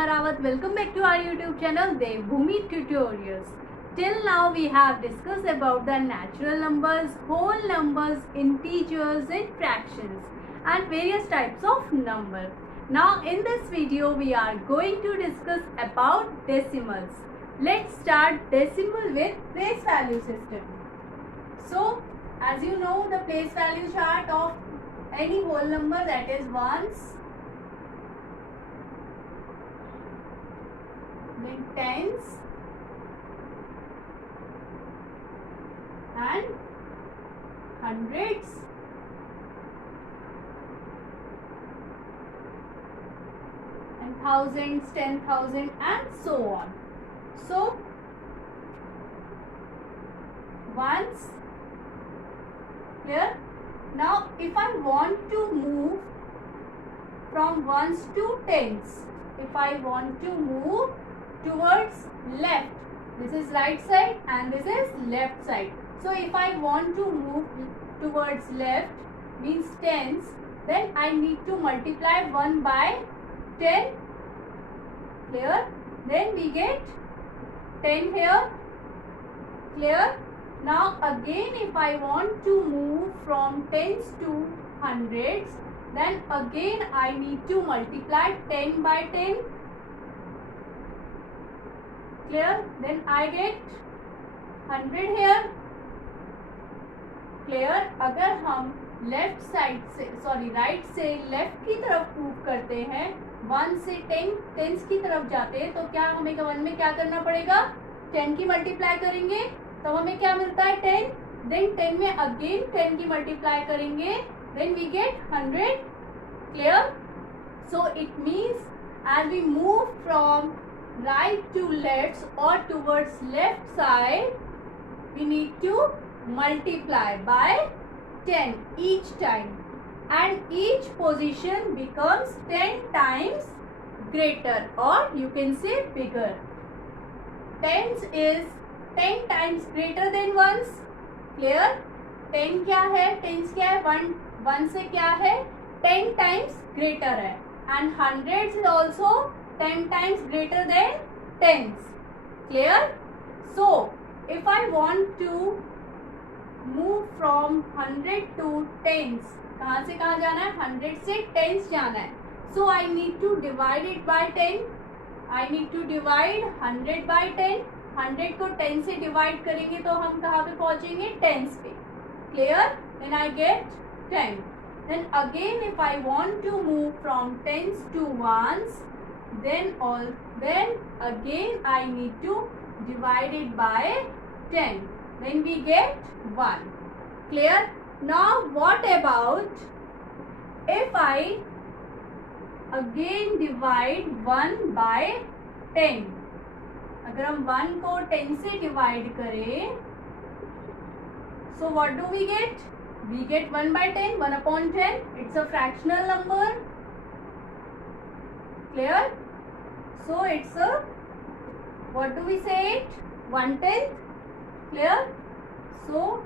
Seema Rawat. Welcome back to our YouTube channel Devbhoomi Tutorials. Till now we have discussed about the natural numbers, whole numbers, integers and fractions and various types of number. Now in this video we are going to discuss about decimals. Let's start decimal with place value system. So as you know, the place value chart of any whole number, that is ones, then tens and hundreds and thousands, 10,000 and so on. So ones, clear? Now if I want to move from ones to tens, if I want to move towards left, this is right side and this is left side. So if I want to move towards left, means tens, then I need to multiply 1 by 10, clear? Then we get 10 here, clear? Now again if I want to move from tens to hundreds, then again I need to multiply 10 by 10, clear? Then I get 100 here, clear? अगर हम left side से right से left की तरफ move करते हैं, 1 से 10 tense की तरफ जाते हैं, तो क्या हमें 1 में क्या करना पड़ेगा, 10 की मल्टीप्लाई करेंगे तो हमें क्या मिलता है 10, देन 10 में अगेन 10 की मल्टीप्लाई करेंगे, then we get 100, clear? So it means as we move from right to left or towards left side, we need to multiply by 10 each time and each position becomes 10 times greater or you can say bigger. Tens is 10 times greater than ones, clear? 10 क्या है, tens क्या है, 1 से क्या है, 10 times greater है, and hundreds is also 10 times greater than tens, clear? So if I want to move from 100 to tens, कहाँ से कहाँ जाना है, 100 से tens जाना है, so I need to divide it by 10, I need to divide 100 by 10, 100 को 10 से डिवाइड करेंगे तो हम कहाँ पे पहुँचेंगे, tens पे, clear? Then I get 10. Then again if I want to move from tens to ones, then again I need to divide it by 10, then we get 1, clear? Now what about if I again divide 1 by 10, अगर हम 1 को 10 से divide करें, so what do we get? We get 1 by 10, 1 upon 10. It's a fractional number, clear? So it's a, what do we say it? 1/10, clear? So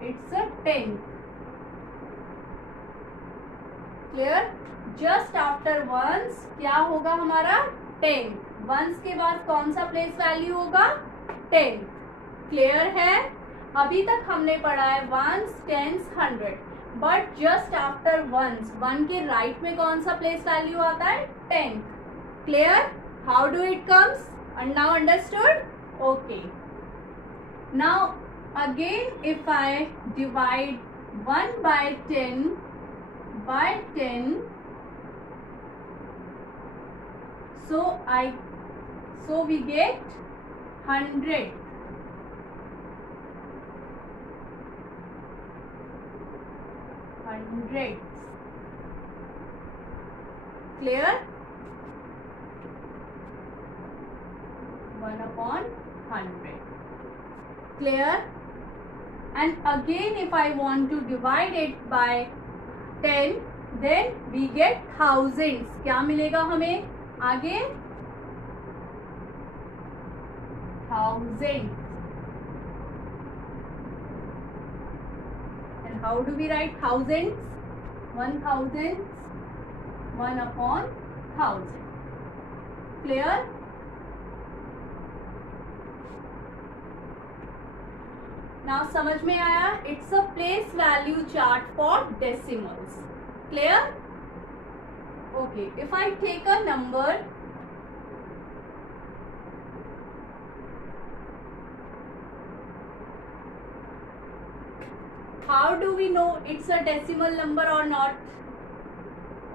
it's a 10th, clear? Just after ones क्या होगा हमारा, 10. Once के बाद कौन सा place value होगा, 10, clear है? अभी तक हमने पढ़ा है ones, tens, 100, but just after ones 1 के राइट में कौन सा प्लेस वैल्यू आता है, 10, clear? How do it comes, and now understood? Okay, now again if I divide 1 by 10 by 10, so we get 100, hundreds, clear? 1 upon 100, clear? And again if I want to divide it by 10, then we get thousands. क्या मिलेगा हमें आगे, thousands. And how do we write thousands? 1000, 1 upon 1000. Clear? Now समझ में आया? It's a place value chart for decimals. Clear? Okay, if I take a number how do we know it's a decimal number or not?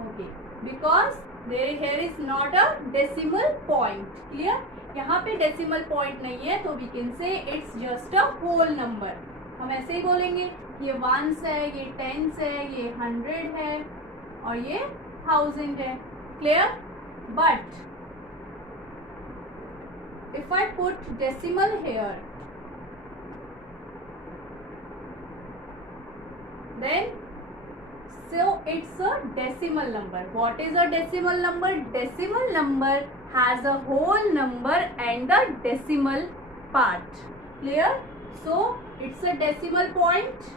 Okay, because here is not a decimal point. Clear? यहाँ पे decimal point नहीं है, तो we can say it's just a whole number. हम ऐसे ही बोलेंगे, ये once है, ये टेंस है, ये 100 है और ये 1000 है. Clear? But if I put decimal here, then so it's a decimal number. What is a decimal number? Decimal number has a whole number and the decimal part. Clear? So it's a decimal point.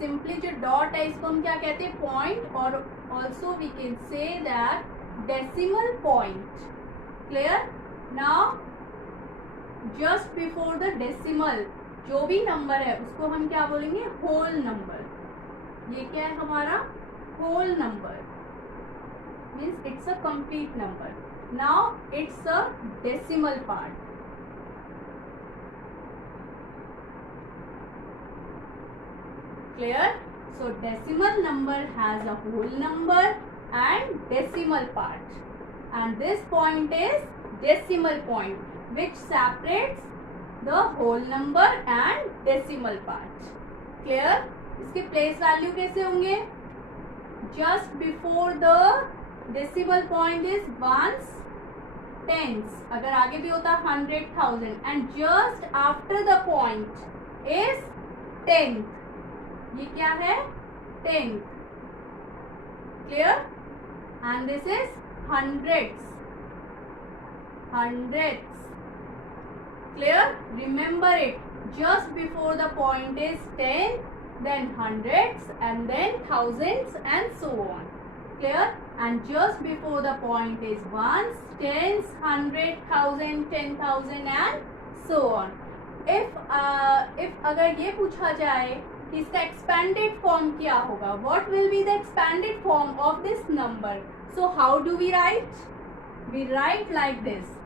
Simply जो dot है इसको हम क्या कहते हैं? Point. और also we can say that decimal point. Clear? Now just before the decimal जो भी नंबर है उसको हम क्या बोलेंगे? Whole number. ये क्या है हमारा? Whole number. Means it's a complete number. Now it's a decimal part. Clear? So decimal number has a whole number and decimal part, and this point is decimal point which separates the whole number and decimal part. Clear? इसके place value कैसे होंगे? Just before the decimal point is ones, tens. अगर आगे भी होता 100,000, and just after the point is tenth. ये क्या है? tenth. Clear? And this is hundreds. Hundreds. Clear? Remember it. Just before the point is 10, then hundreds, and then thousands, and so on. Clear? And just before the point is ones, tens, 100,000, 10,000, and so on. If अगर ये पूछा जाए कि इसका expanded form क्या होगा? What will be the expanded form of this number? So how do we write? We write like this.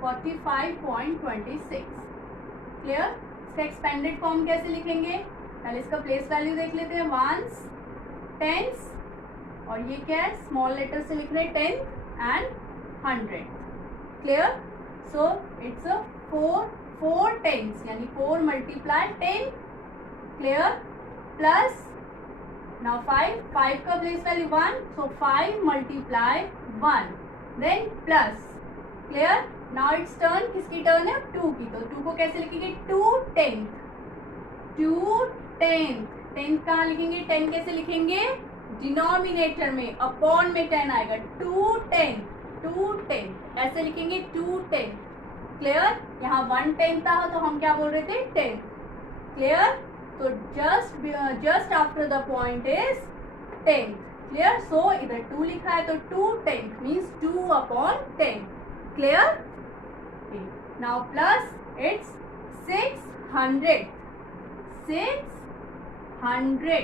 45.26. Clear? इसका expanded form कैसे लिखेंगे? पहले इसका प्लेस वैल्यू देख लेते हैं. वंस, टेंस, और ये क्या है? स्मॉल लेटर से लिख रहे हैं 10 एंड 100. क्लियर? सो इट्स अ 4 टेंस, यानी 4 मल्टीप्लाई 10. क्लियर? प्लस नाउ 5 का place value 1, so 5 multiply 1, then plus. Clear? Now it's turn. किसकी टर्न है? 2 की. तो 2 को कैसे लिखेंगे? 2 tenth. 2 tenth. 10 कहाँ लिखेंगे? 10 कैसे लिखेंगे? डिनोमिनेटर में, अपॉन में 10 आएगा. 2 tenth. 2 tenth ऐसे लिखेंगे. 2 tenth. क्लियर? यहाँ 1 tenth था तो हम क्या बोल रहे थे? 10. क्लियर? तो just after the point is 10. Clear? So इधर 2 लिखा है तो 2 tenth means 2 upon 10. Clear? Okay. Now plus it's 600. 600.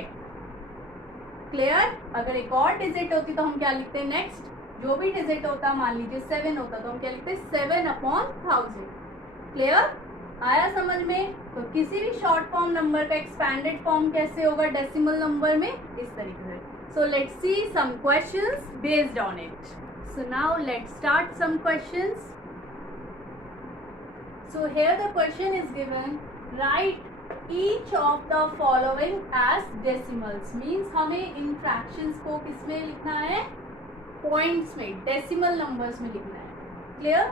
Clear? अगर एक और डिजिट होती तो हम क्या लिखते हैं? नेक्स्ट जो भी डिजिट होता, मान लीजिए 7 होता तो हम क्या लिखते? 7 अपॉन 1000. क्लियर? आया समझ में? तो किसी भी शॉर्ट फॉर्म नंबर का एक्सपैंडेड फॉर्म कैसे होगा डेसिमल नंबर में? इस तरीके से. So let's see some questions based on it. So now let's start some questions. So here the question is given, write each of the following as decimals. Means हमें इन fractions को किस में लिखना है? Points में, decimal numbers में लिखना है. Clear?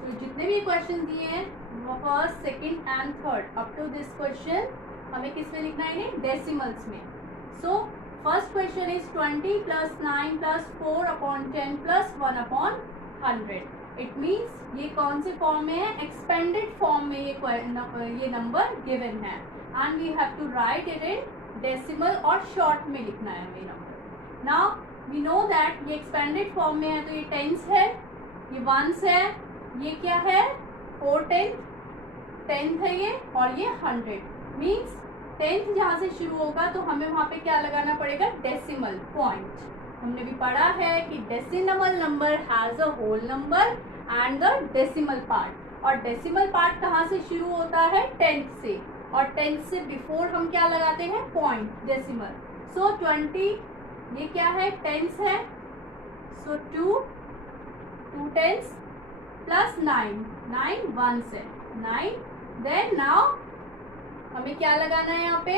तो जितने भी questions दिए हैं first, second and third up to this question हमें किस में लिखना है? डेसिमल्स में. So first question is 20 plus 9 plus 4 upon 10 plus 1 upon 100. It means ये कौन से फॉर्म में है? एक्सपेंडेड फॉर्म में ये नंबर गिवन है, and we have to write it in decimal और शॉर्ट में लिखना है ये number. Now we know that ये एक्सपेंडेड फॉर्म में है तो ये टेंस है, ये वंस है, ये क्या है 4/10 टेंथ है ये, और ये 100 मीन्स टेंथ जहाँ से शुरू होगा तो हमें वहाँ पे क्या लगाना पड़ेगा डेसिमल पॉइंट। हमने भी पढ़ा है कि decimal number has a whole number and the decimal part, और डेसिमल पार्ट कहाँ से शुरू होता है टेंथ से, और टेंथ से बिफोर हम क्या लगाते हैं पॉइंट डेसिमल। सो 20 ये क्या है टेंस है, सो 2 टेंस प्लस 9 वंस है 9। देन नाउ हमें क्या लगाना है यहाँ पे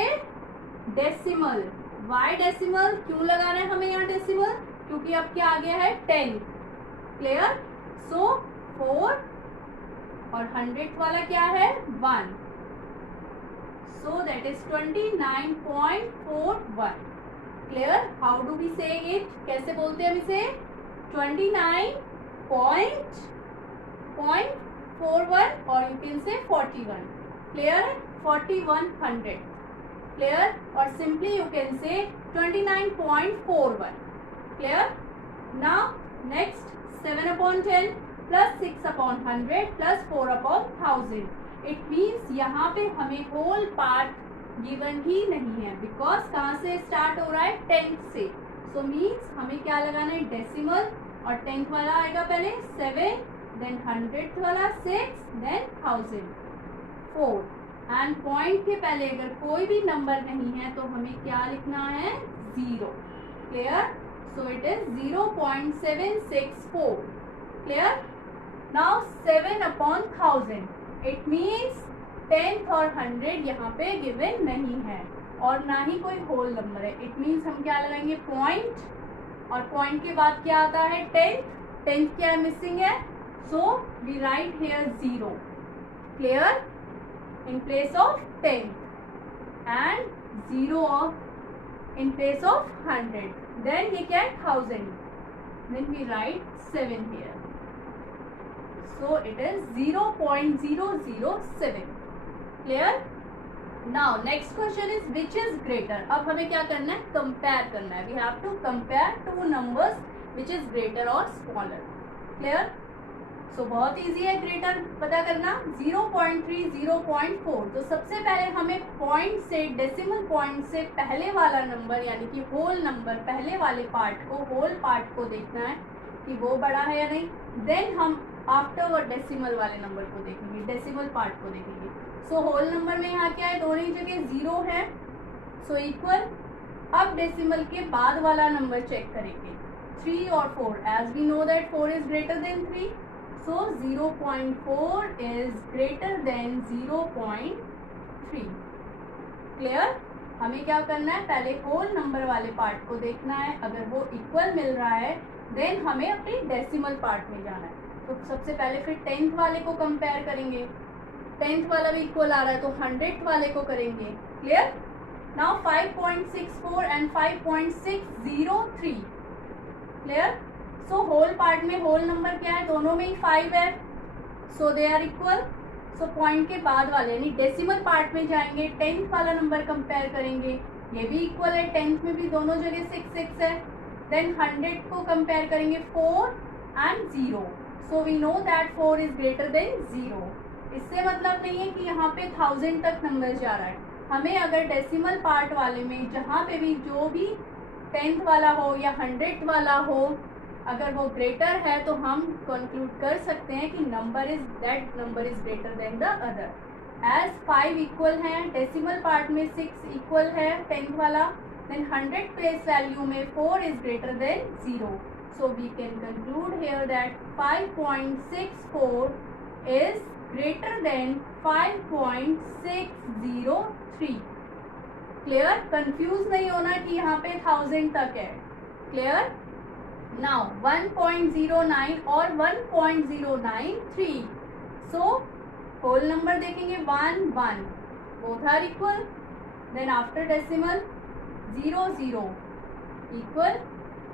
डेसिमल। वाई डेसिमल, क्यों लगाना है हमें यहाँ डेसिमल, क्योंकि अब क्या आ गया है 10। क्लियर। सो 4 और 100 वाला क्या है 1, so that is 29.41। Clear. How do we say it, कैसे बोलते हैं हम इसे 29.41 और यू कैन से 41। क्लियर है 4100। क्लियर। और simply you can say 29.41। Clear. Now next 7/10 plus 6/100 plus 4/1000। It means यहाँ पे हमें होल पार्ट गिवन ही नहीं है, बिकॉज कहाँ से स्टार्ट हो रहा है 10th से। सो मीन्स हमें क्या लगाना है डेसिमल, और 10th वाला आएगा पहले 7, देन 100th वाला 6, देन 1000 4, एंड पॉइंट के पहले अगर कोई भी नंबर नहीं है तो हमें क्या लिखना है 0। Clear. So it is 0.764। Clear. Now 7/1000, it means 10th और 100 यहाँ पे गिवन नहीं है, और ना ही कोई होल नंबर है। इट मीन्स हम क्या लगाएंगे पॉइंट, और पॉइंट के बाद क्या आता है 10th क्या मिसिंग है, so we write here 0। Clear. in place of 10 and 0 of in place of 100, then we get 1000, then we write 7 here, so it is 0.007। clear। now next question is which is greater। अब हमें क्या करना है compare करना है, we have to compare two numbers which is greater or smaller। clear। सो बहुत easy है greater पता करना। 0.3 0.4, तो सबसे पहले हमें पॉइंट से डेसिमल पॉइंट से पहले वाला नंबर यानी कि होल नंबर पहले वाले पार्ट को होल पार्ट को देखना है कि वो बड़ा है या नहीं। देन हम आफ्टरवर्ड डेसिमल वाले नंबर को देखेंगे, डेसिमल पार्ट को देखेंगे। सो होल नंबर में यहाँ क्या है दोनों ही जगह 0 है, सो इक्वल। अब डेसिमल के बाद वाला नंबर चेक करेंगे 3 और 4, as we know that 4 is greater than 3, so 0.4 is greater than 0.3। Clear. हमें क्या करना है पहले होल नंबर वाले पार्ट को देखना है, अगर वो इक्वल मिल रहा है देन हमें अपनी डेसिमल पार्ट में जाना है। तो सबसे पहले फिर 10th वाले को कंपेयर करेंगे, 10th वाला भी इक्वल आ रहा है तो 100th वाले को करेंगे। Clear. Now 5.64 and 5.603। Clear. So whole part में होल नंबर क्या है दोनों में ही 5 है, so they are equal. So point के बाद वाले यानी डेसिमल पार्ट में जाएंगे, 10th वाला नंबर कंपेयर करेंगे, ये भी इक्वल है, 10th में भी दोनों जगह 6 है। देन 100 को कंपेयर करेंगे 4 and 0, so we know that 4 is greater than 0। इससे मतलब नहीं है कि यहाँ पे 1000 तक नंबर जा रहा है, हमें अगर डेसिमल पार्ट वाले में जहाँ पे भी जो भी 10th वाला हो या 100th वाला हो अगर वो ग्रेटर है तो हम कंक्लूड कर सकते हैं कि number is greater than the other. As 5 equal है, डेसिमल पार्ट में 6 इक्वल है 10th वाला, देन 100 प्लेस वैल्यू में 4 is greater than 0, so we can conclude here that 5.64 is greater than 5.603। Clear. Confuse नहीं होना कि यहाँ पे 1000 तक है। क्लियर। नाउ 1.09 और 1.093, सो होल नंबर देखेंगे 1 1, both are equal. Then after decimal 0 0 equal.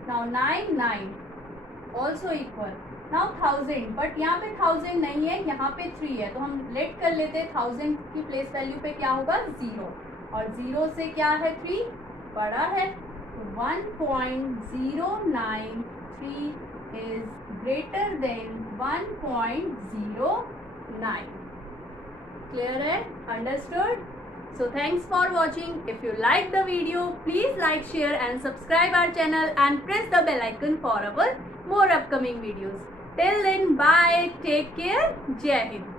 Now 9 9 also equal. Now 1000, but यहाँ पे 1000 नहीं है, यहाँ पे 3 है, तो हम लेट कर लेते हैं 1000 की प्लेस वैल्यू पे क्या होगा 0, और 0 से क्या है 3 बड़ा है, 1.093 is greater than 1.09. Clear है? Understood? So thanks for watching. If you like the video, please like, share and subscribe our channel and press the bell icon for our more upcoming videos. Till then, bye. Take care. Jai Hind.